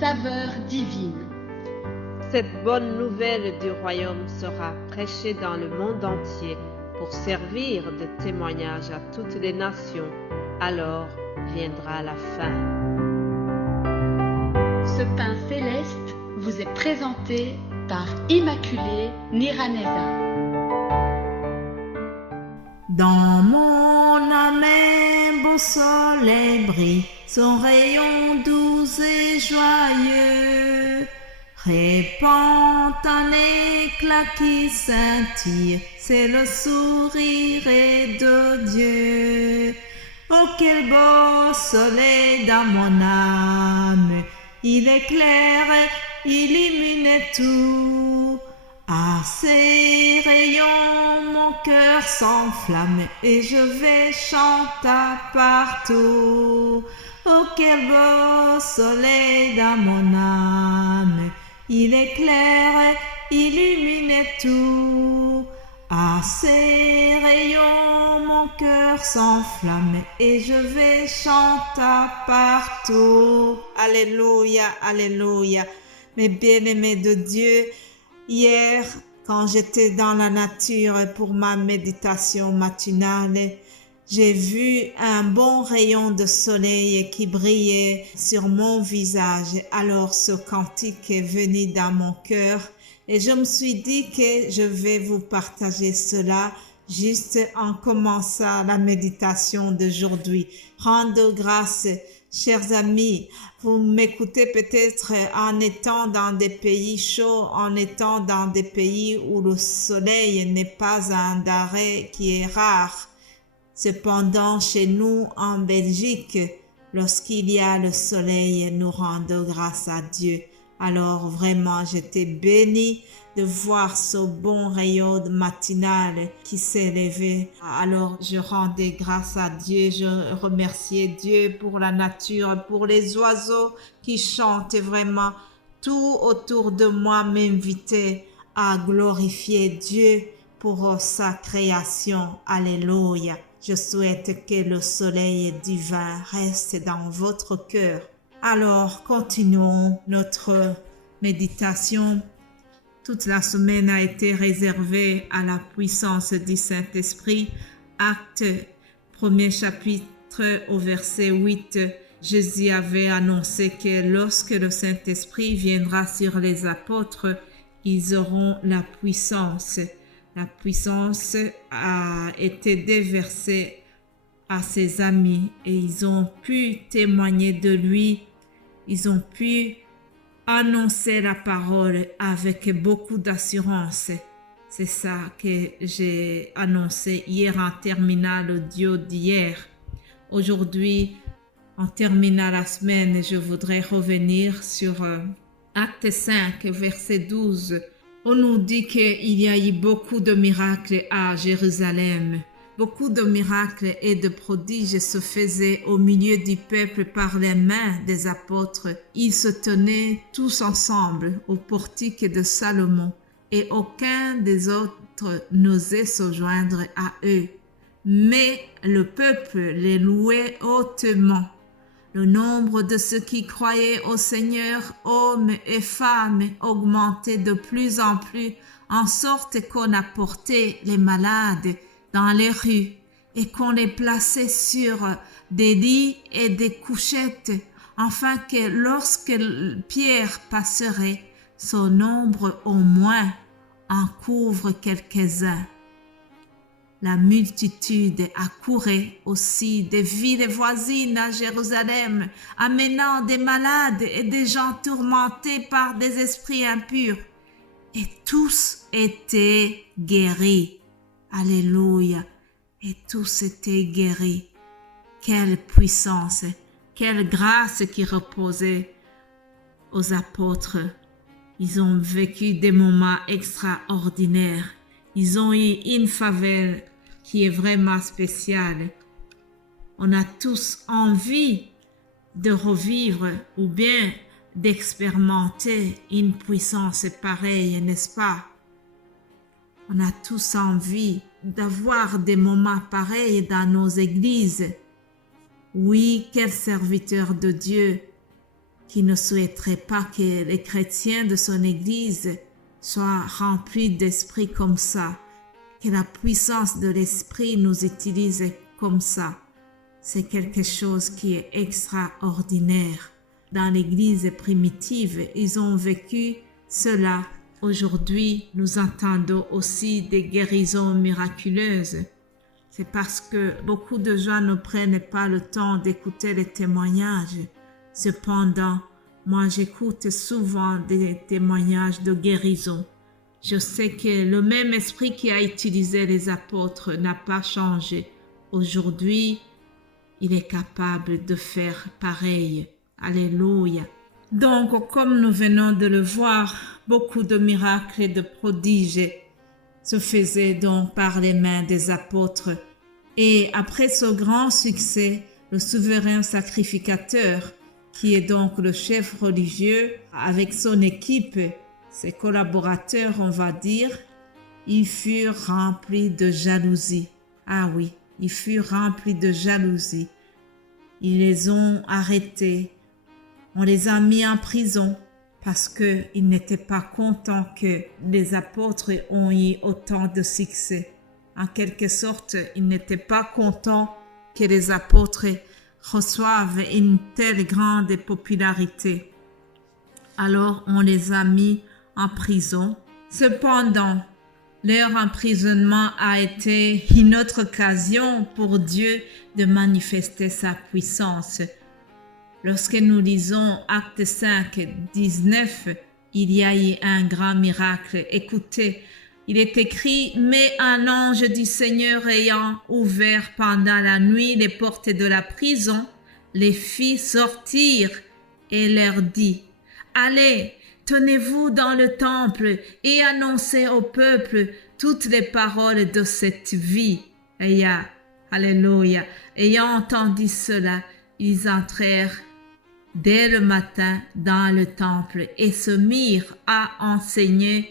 saveur divine. Cette bonne nouvelle du royaume sera prêchée dans le monde entier pour servir de témoignage à toutes les nations. Alors viendra la fin. Ce pain céleste vous est présenté par Immaculée Niraneza. Dans mon âme, un beau soleil brille, son rayon doux et joyeux répand un éclat qui scintille, c'est le sourire de Dieu. Oh, quel beau soleil dans mon âme, il éclaire, illumine tout. À ses rayons, mon cœur s'enflamme et je vais chanter partout. Oh, quel beau soleil dans mon âme, il éclaire, illumine tout. À ses rayons, mon cœur s'enflamme et je vais chanter partout. Alléluia, alléluia. Mes bien-aimés de Dieu, hier, quand j'étais dans la nature pour ma méditation matinale, j'ai vu un bon rayon de soleil qui brillait sur mon visage. Alors ce cantique est venu dans mon cœur et je me suis dit que je vais vous partager cela juste en commençant la méditation d'aujourd'hui. Rendre grâce, chers amis. Vous m'écoutez peut-être en étant dans des pays chauds, en étant dans des pays où le soleil n'est pas un denrée qui est rare. Cependant, chez nous, en Belgique, lorsqu'il y a le soleil, nous rendons grâce à Dieu. Alors vraiment, j'étais bénie de voir ce bon rayon matinal qui s'est levé. Alors, je rendais grâce à Dieu, je remerciais Dieu pour la nature, pour les oiseaux qui chantent vraiment. Tout autour de moi m'invitait à glorifier Dieu pour sa création. Alléluia. Je souhaite que le soleil divin reste dans votre cœur. Alors, continuons notre méditation. Toute la semaine a été réservée à la puissance du Saint-Esprit. Acte 1er chapitre au verset 8, Jésus avait annoncé que lorsque le Saint-Esprit viendra sur les apôtres, ils auront la puissance. La puissance a été déversée à ses amis et ils ont pu témoigner de lui. Ils ont pu annoncer la parole avec beaucoup d'assurance. C'est ça que j'ai annoncé hier en terminant l'audio d'hier. Aujourd'hui, en terminant la semaine, je voudrais revenir sur Acte 5, verset 12. On nous dit qu'il y a eu beaucoup de miracles à Jérusalem. Beaucoup de miracles et de prodiges se faisaient au milieu du peuple par les mains des apôtres. Ils se tenaient tous ensemble au portique de Salomon et aucun des autres n'osait se joindre à eux. Mais le peuple les louait hautement. Le nombre de ceux qui croyaient au Seigneur, hommes et femmes, augmentait de plus en plus, en sorte qu'on apportait les malades dans les rues et qu'on les plaçait sur des lits et des couchettes, afin que lorsque Pierre passerait, son nombre au moins en couvre quelques-uns. La multitude accourait aussi des villes voisines à Jérusalem, amenant des malades et des gens tourmentés par des esprits impurs. Et tous étaient guéris. Alléluia. Et tous étaient guéris. Quelle puissance, quelle grâce qui reposait aux apôtres. Ils ont vécu des moments extraordinaires. Ils ont eu une faveur qui est vraiment spéciale. On a tous envie de revivre ou bien d'expérimenter une puissance pareille, n'est-ce pas? On a tous envie d'avoir des moments pareils dans nos églises. Oui, quel serviteur de Dieu qui ne souhaiterait pas que les chrétiens de son Église soient remplis d'esprit comme ça, que la puissance de l'esprit nous utilise comme ça. C'est quelque chose qui est extraordinaire. Dans l'Église primitive, ils ont vécu cela. Aujourd'hui, nous entendons aussi des guérisons miraculeuses. C'est parce que beaucoup de gens ne prennent pas le temps d'écouter les témoignages. Cependant, moi j'écoute souvent des témoignages de guérison. Je sais que le même esprit qui a utilisé les apôtres n'a pas changé. Aujourd'hui, il est capable de faire pareil. Alléluia. Donc, comme nous venons de le voir, beaucoup de miracles et de prodiges se faisaient donc par les mains des apôtres. Et après ce grand succès, le souverain sacrificateur, qui est donc le chef religieux, avec son équipe, ses collaborateurs, on va dire, ils furent remplis de jalousie. Ah oui, ils furent remplis de jalousie. Ils les ont arrêtés. On les a mis en prison parce qu'ils n'étaient pas contents que les apôtres ont eu autant de succès. En quelque sorte, ils n'étaient pas contents que les apôtres reçoivent une telle grande popularité. Alors, on les a mis en prison. Cependant, leur emprisonnement a été une autre occasion pour Dieu de manifester sa puissance. Lorsque nous lisons Actes 5, 19, il y a eu un grand miracle. Écoutez, il est écrit « Mais un ange du Seigneur ayant ouvert pendant la nuit les portes de la prison, les fit sortir et leur dit « Allez, tenez-vous dans le temple et annoncez au peuple toutes les paroles de cette vie. » Alléluia. Ayant entendu cela, ils entrèrent dès le matin dans le temple et se mirent à enseigner.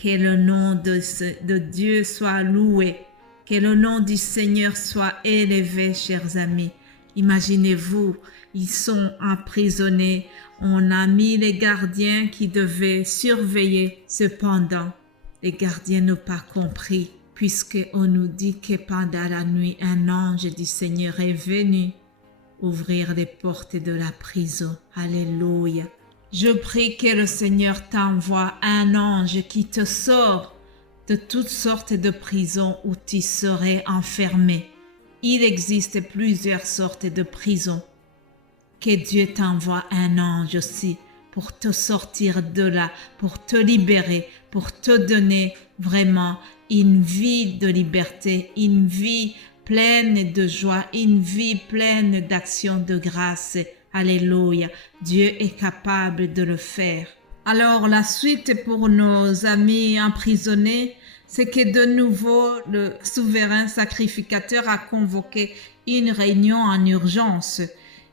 Que le nom de Dieu soit loué, que le nom du Seigneur soit élevé, chers amis. Imaginez-vous, ils sont emprisonnés. On a mis les gardiens qui devaient surveiller. Cependant, les gardiens n'ont pas compris, puisqu'on nous dit que pendant la nuit, un ange du Seigneur est venu ouvrir les portes de la prison. Alléluia. Je prie que le Seigneur t'envoie un ange qui te sort de toutes sortes de prisons où tu serais enfermé. Il existe plusieurs sortes de prisons. Que Dieu t'envoie un ange aussi pour te sortir de là, pour te libérer, pour te donner vraiment une vie de liberté, une vie pleine de joie, une vie pleine d'actions de grâce. Alléluia, Dieu est capable de le faire. Alors la suite pour nos amis emprisonnés, c'est que de nouveau le souverain sacrificateur a convoqué une réunion en urgence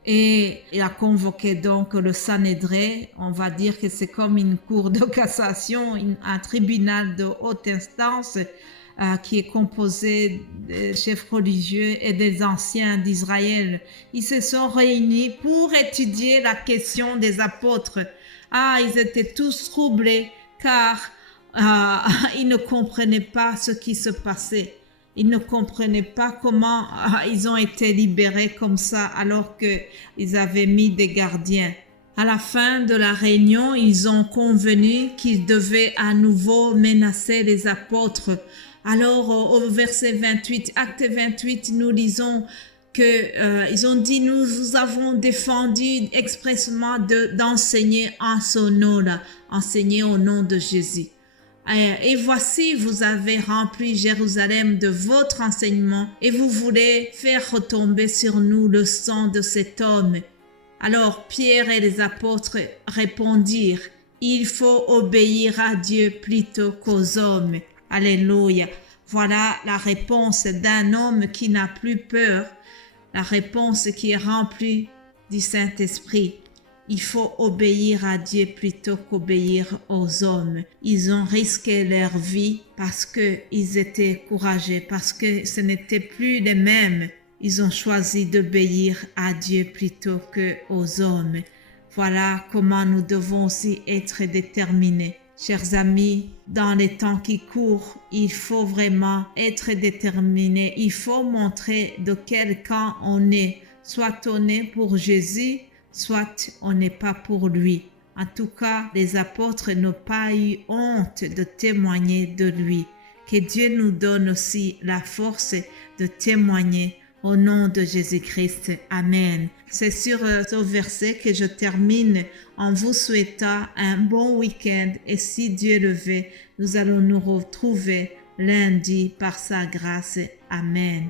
et il a convoqué donc le Sanhédrin. On va dire que c'est comme une cour de cassation, un tribunal de haute instance qui est composé des chefs religieux et des anciens d'Israël. Ils se sont réunis pour étudier la question des apôtres. Ils étaient tous troublés car ils ne comprenaient pas ce qui se passait. Ils ne comprenaient pas comment ils ont été libérés comme ça alors qu'ils avaient mis des gardiens. À la fin de la réunion, ils ont convenu qu'ils devaient à nouveau menacer les apôtres. Alors, au verset 28, acte 28, nous lisons qu'ils ont dit, nous avons défendu expressément d'enseigner en son nom, enseigner au nom de Jésus. Et voici, vous avez rempli Jérusalem de votre enseignement et vous voulez faire retomber sur nous le sang de cet homme. Alors Pierre et les apôtres répondirent, il faut obéir à Dieu plutôt qu'aux hommes. Alléluia. Voilà la réponse d'un homme qui n'a plus peur, la réponse qui est remplie du Saint-Esprit. Il faut obéir à Dieu plutôt qu'obéir aux hommes. Ils ont risqué leur vie parce qu'ils étaient courageux, parce que ce n'était plus les mêmes. Ils ont choisi d'obéir à Dieu plutôt qu'aux hommes. Voilà comment nous devons aussi être déterminés. Chers amis, dans les temps qui courent, il faut vraiment être déterminés. Il faut montrer de quel camp on est. Soit on est pour Jésus, soit on n'est pas pour lui. En tout cas, les apôtres n'ont pas eu honte de témoigner de lui. Que Dieu nous donne aussi la force de témoigner au nom de Jésus-Christ. Amen. C'est sur ce verset que je termine en vous souhaitant un bon week-end et si Dieu le veut, nous allons nous retrouver lundi par sa grâce. Amen.